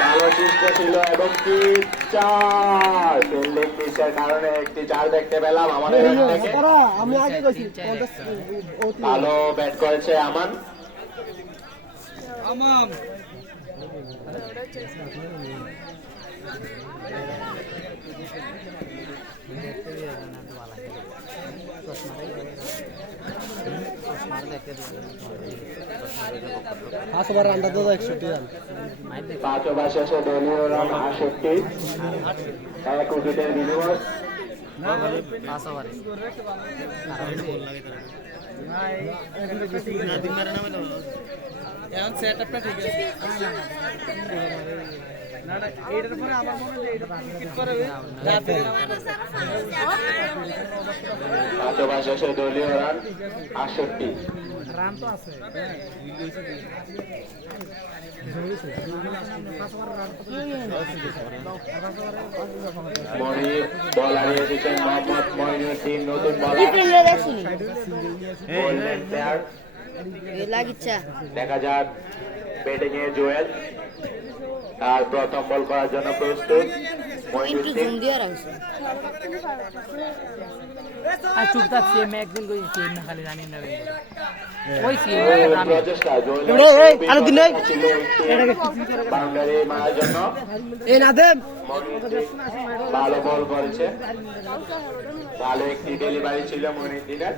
ভালো চেষ্টা ছিল এবং কি চার ফিল্ডিং মিসের কারণে একটি চার দেখতে পেলাম আমাদের। ভালো ব্যাট করেছে আমান। পাঁচ ওভার রানটা তো 61 রান। 5 ওভার শেষে দলীয় রান 68, 1 উইকেটের বিনিময়। 5 ওভারে এখন সেটআপটা ঠিক আছে। না না এইটার পরে আমার মনে হয় এটা ক্রিকেট করে যাবে। 5 ওভার শেষে দলীয় রান 68। রান তো আছে মনি বল হারিয়ে এসেছেন মোহাম্মদ মঈনুদ্দিন, নতুন বলার গোল্ডেন প্লেয়ার। দেখা যাক ব্যাটিং এ জুয়েল আর প্রথম বল করার জন্য প্রস্তুত মঈনুদ্দিন। আর চুপ থাক সে ম্যাক দিন কই সে না খালি জানি না ওই সে প্রচেষ্টা বাউন্ডারি মারার জন্য ভালো বল করেছে। ভালো একটি ডেলিভারি ছিল মঈনুদ্দিনের।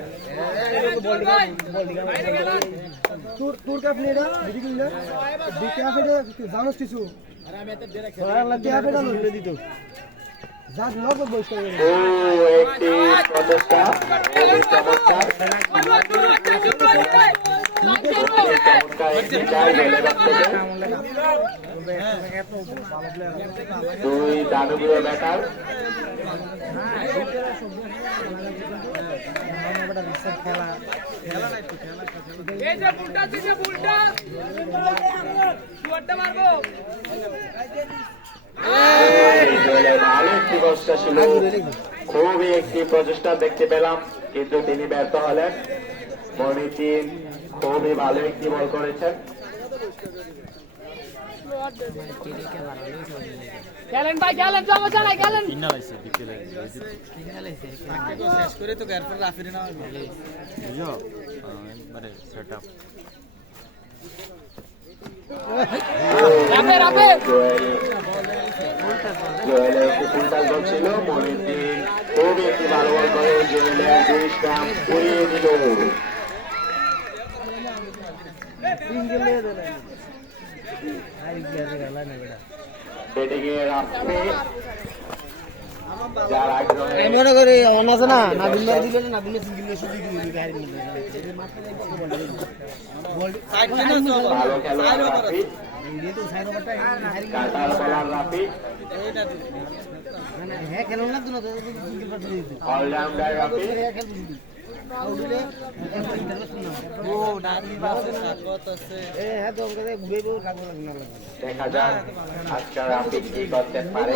একটি প্রচেষ্টা চমৎকার একটি চার দুই দানবীয় ব্যাটার। ভালো একটি প্রচেষ্টা ছিল, খুবই একটি প্রচেষ্টা দেখতে পেলাম, কিন্তু তিনি ব্যর্থ হলেন। মঈনুদ্দিন খুবই ভালো একটি বল করেছেন। গেলেন ভাই গেলেন সমস্যা নাই গেলেন শেষ করে তো এরপর রাফিরে না বুঝো একবারে সেটআপ রাফে রাফে জুয়েলের একটি সিঙ্গেল বল ছিল। মঈনুদ্দিন খুবই একটি ভালো বল করে জুয়েলের 2 স্টাম্প উড়িয়ে দিল। ব্যাটিং এ রাফি যার আগ্রহে মনে করি অনাছে না নাদিম ভাই দিল না, নাদিম সিঙ্গেল শুধু দিল গাড়ি নিয়ে ভালো খেলোয়াড় রাফি, কাটার বলার রাফি, হ্যাঁ খেলো না তো অলরাউন্ডার রাফি। দেখা যাক আজকে রাফি কি করতে পারে।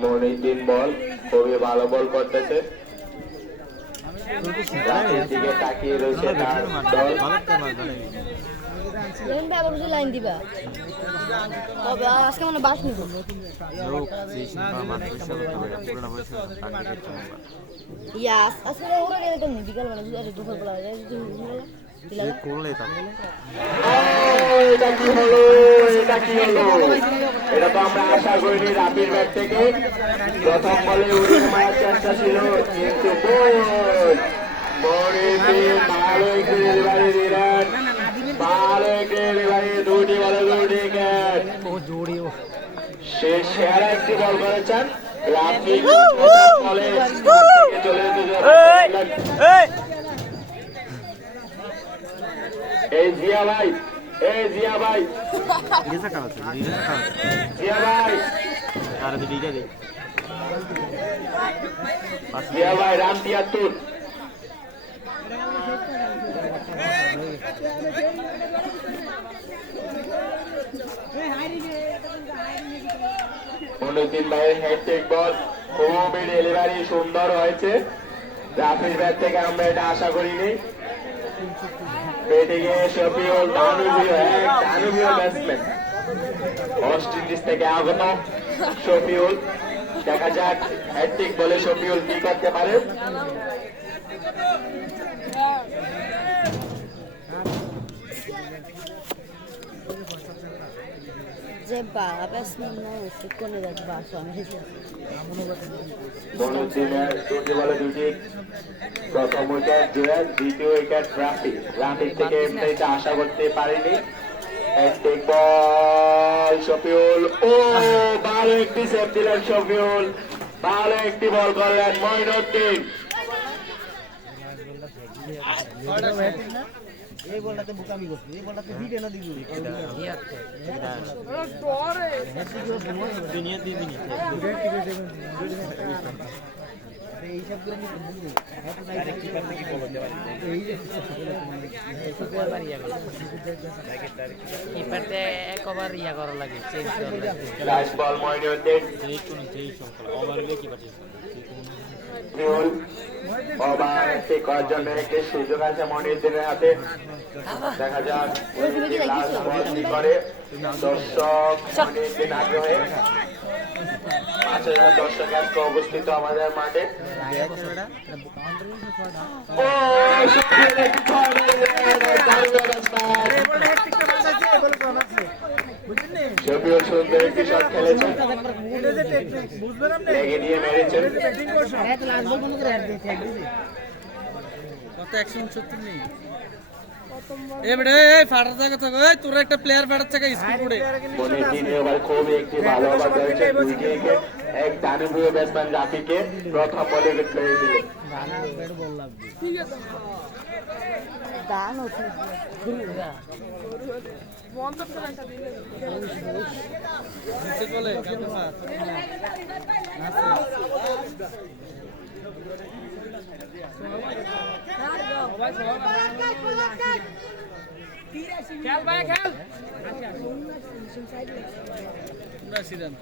মঈনুদ্দিন বল খুবই ভালো বল করতেছে। রাফির দিকে তাকিয়ে রয়েছে তার দল। লাইন দিবা তবে আজকে মানে বাস নিব ইয়াস আজকে ওরা গেলে তো বিকাল বেলা দুপুর বেলা এটা তো আমরা আশা করিনি রাফির ব্যাট থেকে। প্রথম বলে উড়িয়ে মারার চেষ্টা ছিল, কিন্তু ভালো একটি ডেলিভারি দিলেন, ভালো একটি ডেলিভারি, 2টি বলে 2টি উইকেট। শেষ সেরা একটি বল করেছেন রাফি, বলে চলে যেতে এই জিয়া ভাই, এই জিয়া ভাই, জিয়া ভাই, জিয়া ভাই রান 73। মনুদ্দিন ভাইয়ের হ্যাটট্রিক বল, খুবই ডেলিভারি সুন্দর হয়েছে। রাফির ব্যাট থেকে আমরা এটা আশা করিনি। ব্যাটিংয়ে শফিউল, দানবীয় ব্যাটসম্যান, ওয়েস্ট ইন্ডিজ থেকে আগত শফিউল। দেখা যাক হ্যাটট্রিক বলে শফিউল কি করতে পারে। যে বাবা ব্যাটসম্যান নয় ওষুধ কোনে যাচ্ছে বাস আমি মনুদ্দিনের দুটি বলে দুটি, প্রথম উইকেট জুয়েল, দ্বিতীয় উইকেট রাফি। রাফির থেকে এটা আশা করতে পারিনি। হ্যাটট্রিক বল শফিউল, ও ভালো একটি সেভ দিলেন শফিউল, ভালো একটি বল করলেন মঈনুদ্দিন। এই বলটাতে বোকামি করছি, এই বলটাতে হিট এনে দিবি এইসব করে কিপারতে এক ওভার ইয়া করা লাগে, চেঞ্জ করা লাগে। লাস্ট বল মঈনুদ্দিন, শফিউল ওভার একটি করার জন্য একটি সুযোগ আছে মঈনুদ্দিনের হাতে। দেখা যাক লাস্ট বল কি করে। দর্শক মঈনুদ্দিন আগ্রহে, 5000 দর্শক আজকে অবস্থিত আমাদের মাঠে। ও শফিউল একটি ছয় মারলেন, দারুণ অবস্থা। শফিউল সুন্দর একটি শট খেলেছেন, লেগে দিয়ে মেরেছেন। কত 170 নেই এবারে ফাটার জায়গা থেকে তোর একটা প্লেয়ার ফাটার থেকে স্পিড পড়ে মঈনুদ্দিন এবার খুবই একটি ভালো ওভার করেছেন, 2 উইকেট। এক দানবীয় ব্যাটসম্যান রাফিকে প্রথম বলে উইকেট পেয়ে দিলেন। দান ওষুধ বলে খেল ভাই খেল সিদ্ধান্ত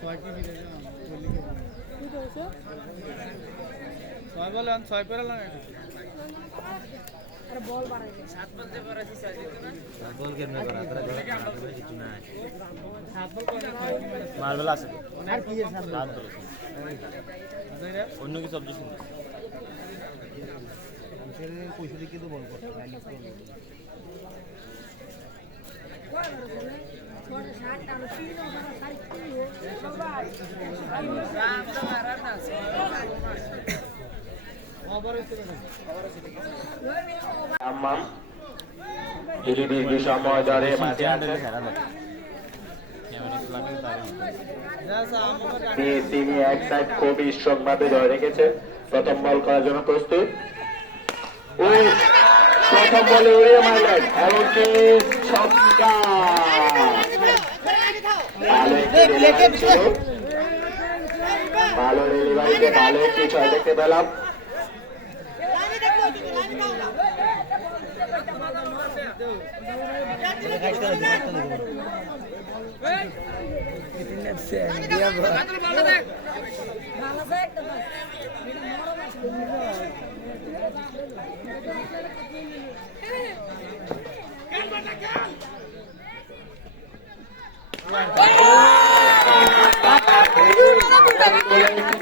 ছয় বলে ছয় পেরে বল বাড়াইছে 7 বলতে পারছি 6 দিত না বল কেমনে করা তোরা কিছু না 7 বল কোন মাল বল আছে আর কি 7 বল অন্য কিছু অবজেকশন নেই এর পয়সা দিকে তো বল করতে রাইলিস করব थोड़ा शाट डालो तीन ओवर सारी की हो राम तो मारा ना আম্মাম যদি দীর্ঘ সময় ধরে মাঠে আছেন, তিনি এক সাইড খুবই স্ট্রং ভাবে ধরে রেখেছে। প্রথম বল করার জন্য প্রস্তুত। প্রথম বলে উড়িয়ে মারলেন এবং ছক্কা। ভালো ডেলিভারিতে ভালো একটি ছয় দেখতে পেলাম।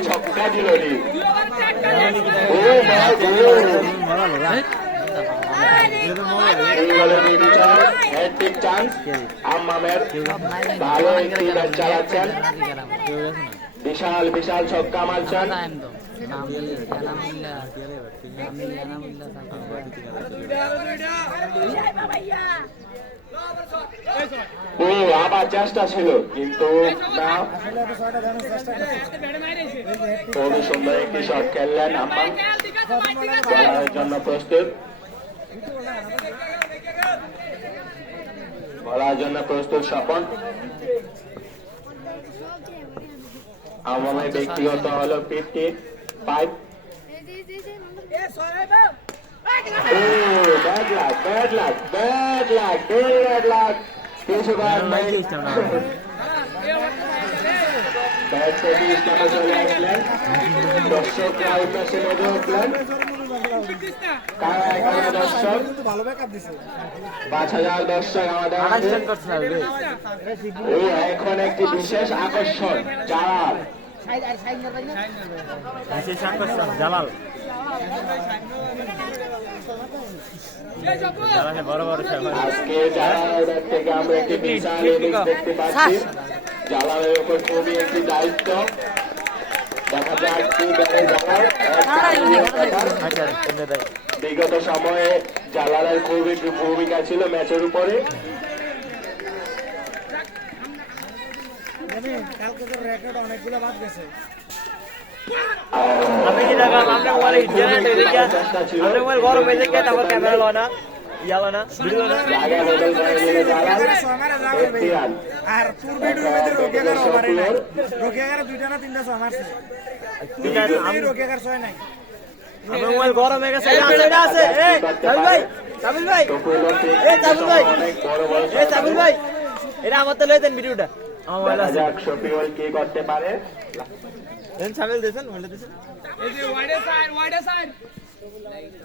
ছক্কা দিল নি। ভালো একটি ব্যাট চালাচ্ছেন, বিশাল বিশাল ছক্কা মারছেন। ও আবার চেষ্টা ছিল কিন্তু না, খুবই সুন্দর একটি শট খেললেন আম্মাম। বলারের জন্য প্রস্তুত, বলার জন্য প্রস্তুত স্বপন। আম্মামের ব্যক্তিগত হলো 55। bad luck. কিছু করার নাই। ব্যাট থেকে ইসলামে চলে আসলেন, দর্শকরা উদ্দেশ্যে মেতে উঠলেন। কারা এখানে দর্শক? 5,000 দর্শক আমাদের মাঝে। ও এখন একটি বিশেষ আকর্ষণ জালাল। জালাল বড় বড় আজকে জালালের থেকে আমরা একটি বিশাল ইনিংস দেখতে পাচ্ছি। জালালের উপর খুবই একটি দায়িত্ব। দেখা যাক কি করে জালাল। বিগত সময়ে জালালের খুবই ভূমিকা ছিল ম্যাচের উপরে। আমি কি দেখাম আমরা মোবাইলে জেনারেট হয়ে গিয়া আমরা মোবাইল গরম হয়ে গিয়া তারপর ক্যামেরা লো না ইয়ালো না ভিডিও না জায়গা বদল করে নিলে জালাল একটি রান। আর পুর ভিডিওর মধ্যে রোকেগার ওভারে নাই, রোকেগার 2টা না 3টা ছয় মারছে, আমি রোকেগার ছয় নাই। আমরা মোবাইল গরম হয়ে গেছে। এটা আছে এই সাবিল ভাই এই সাবিল ভাই এই সাবিল ভাই এটা আমার তো লই দেন ভিডিওটা আমার মোবাইল দেখা আছে। যাক শফিউল কি করতে পারে। দেন সাবিল দেন মোবাইলটা দেন। এই যে ওয়াইডে সাইড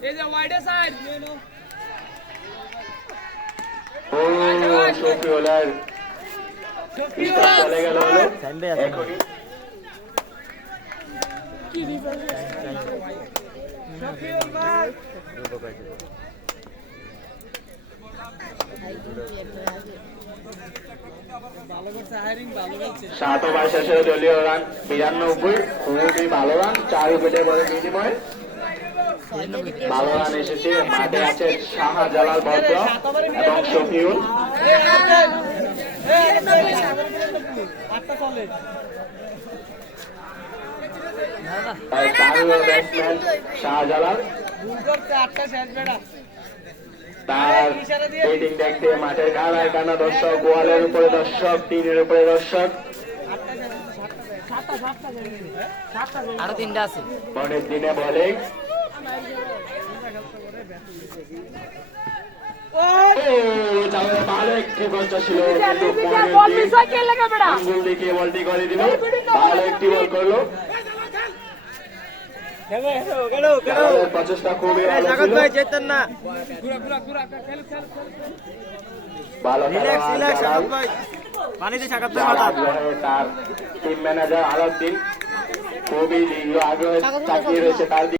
এই যে ওয়াইডে সাইড ও শফিউলের স্ট্রাইক চলে গেল হলো। সাইন ভাই আছে এখনই সাত ওভার শেষে দলীয় রান 92, খুবই ভালো রান, 4 উইকেটের বলে বিনিময়ে ভালো রান এসেছে। মাঠে আছে শাহজালাল ভদ্র এবং শফিউল। ব্যাটসম্যান শাহজালাল তার ব্যাটিং দেখতে মাঠের কানায় কানা দর্শক, ওয়ালের উপরে দর্শক, টিনের উপরে দর্শক। আরো 3টা আছে পরের দিনে বলে ভালো একটি বল ছিল, কিন্তু আঙ্গুল দিকে বলটি করে দিল। ভালো একটি বল করলো, প্রচেষ্টা খুবই ভালো ছিল। ভালো তার টিম ম্যানেজার আলাউদ্দিন খুবই আগ্রহে তাকিয়ে রয়েছে তার দিকে।